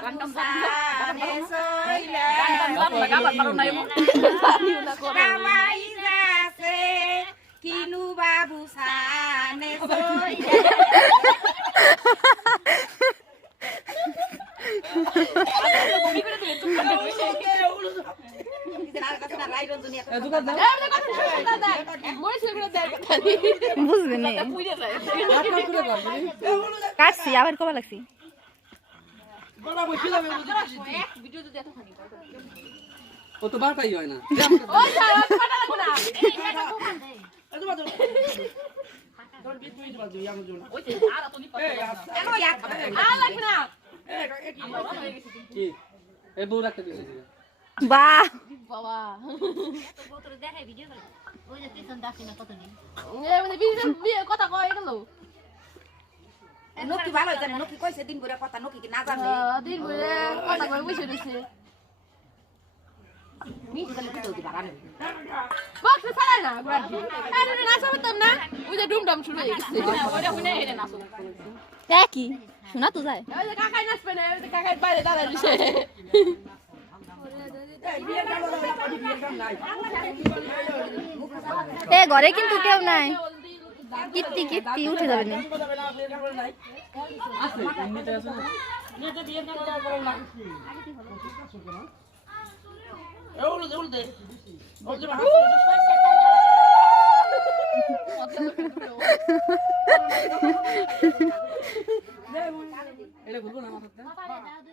সানে সইলা কামাই যাছে কিনু বাবু সানে সইলা বুঝবে না কাটছি আবার কবা লাগছি ও তো বাটাই হয় না কি এই বউ রাখতে দিয়েছে বাহ বাবা কতরে দেখাই ভিডিও করে ওই যে পিছন দাসি না কতদিন বিয়ে কথা কয়ে গেল নকি ভালো জানে নকি কইছে দিন করে কথা নকি কি না জানে দিন বলে কথা কয়ে বসে রয়েছে মিষ্টি গেলে তো দি বাগানে বক্স ছাড়াই না গুড়াটি আরে নাচা হতাম না ওই যে ডুমডাম শুরু হয়ে গেছে ওটা শুনে হেরে নাচো কি শোনা তো যায় ওই যে কাকাই নাচবে না ওই যে কাকাই বাইরে দাঁড়ায় দিছে এ ঘরে কিন্তু কেউ নাই কীর্তি কীর্তি উঠে যাবে না আছে এমনিতে আছে না নিতে বিয়ে করা না এউল এউল দে ওই যে এটা ঘুরবো না মাথাতে